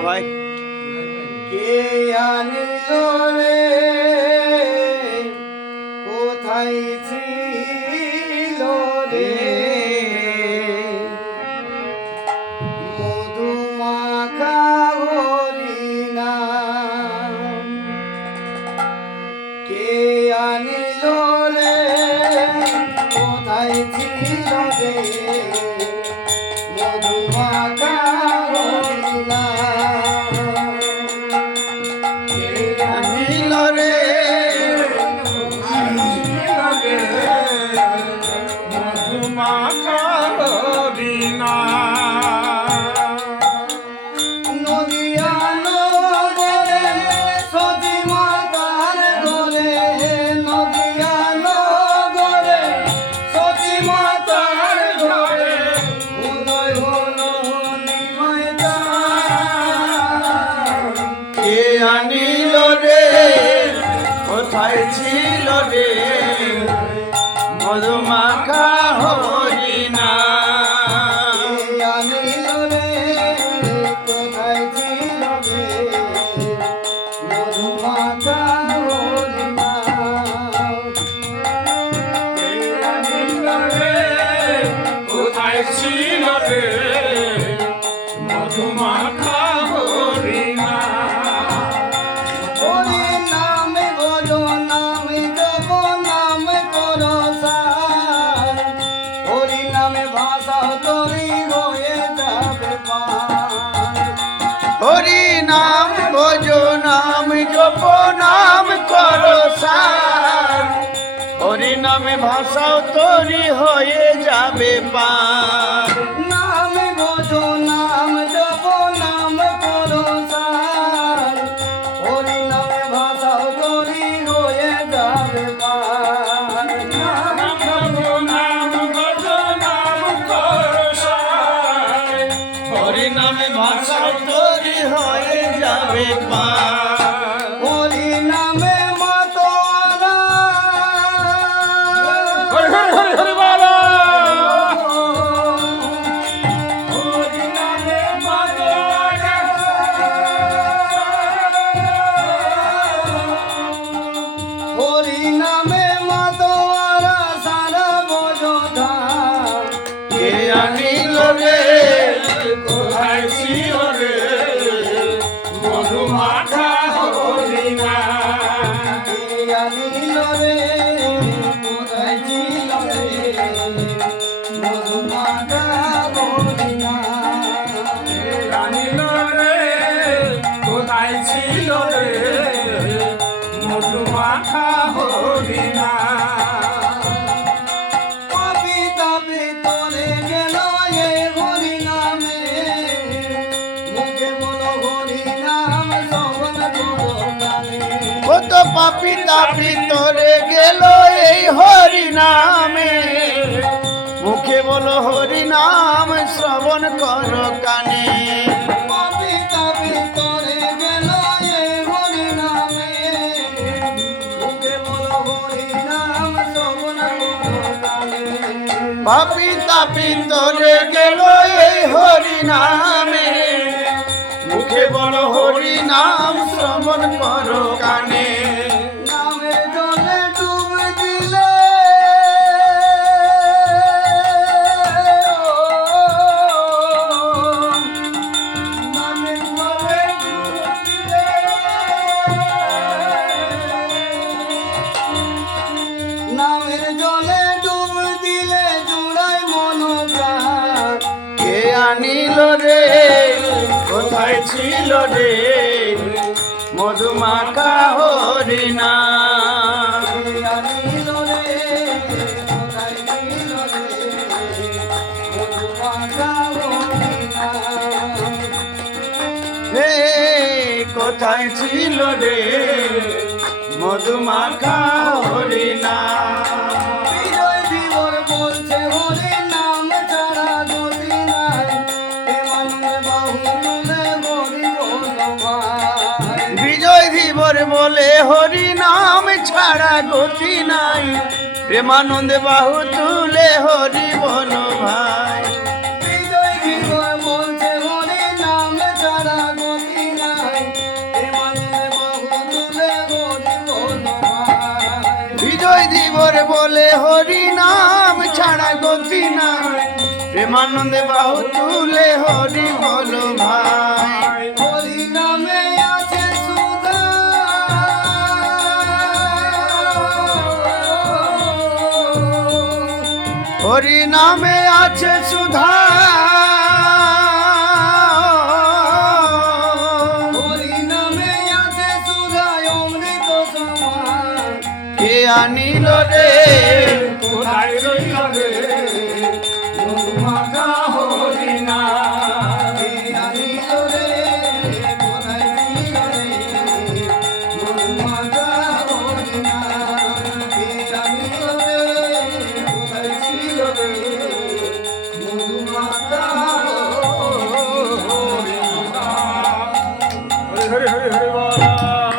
ভাই। কে আনিল কে আনিল রে কোথায় ছিল রে? মধুমাখা হরিণা কে আনিল রে কোথায় ছিল রে? মধুমাখা হরিণা। কোথায় ছিল নামে ভাষা তরি হয়ে যাবে হরি নাম ভজো নাম জপ ভাষাও তরি হয়ে যাবে পার যাবে পাপি তাপি তোরে গেল এই হরি নামে মুখে বলো হরি নাম শ্রবণ কর কানে। ভিতরে পাপি তাপি তোরে গেল এই হরি নামে মুখে বলো হরি নাম শ্রবণ কর কানে। আনিল রে কোথায় ছিল রে? মধুমাখা হরিণা। কোথায় ছিল রে? মধুমাখা হরিণা। ধীবর বলে হরি নাম ছাড়া গতি নাই। প্রেমানন্দে বাহু তুলে হরি বল ভাই। বিজয় দিবর বলছে হরি নাম ছাড়া গতি নাই। প্রেমানন্দে বাহু তুলে হরি বলো হরি নাম ছাড়া গতি নাই। প্রেমানন্দে বাহু তুলে হরি হরি নামে আছে সুধা। হরি নামে আছে সুধা, অমৃত সমান কে আনিল রে? কোথায় রইল রে?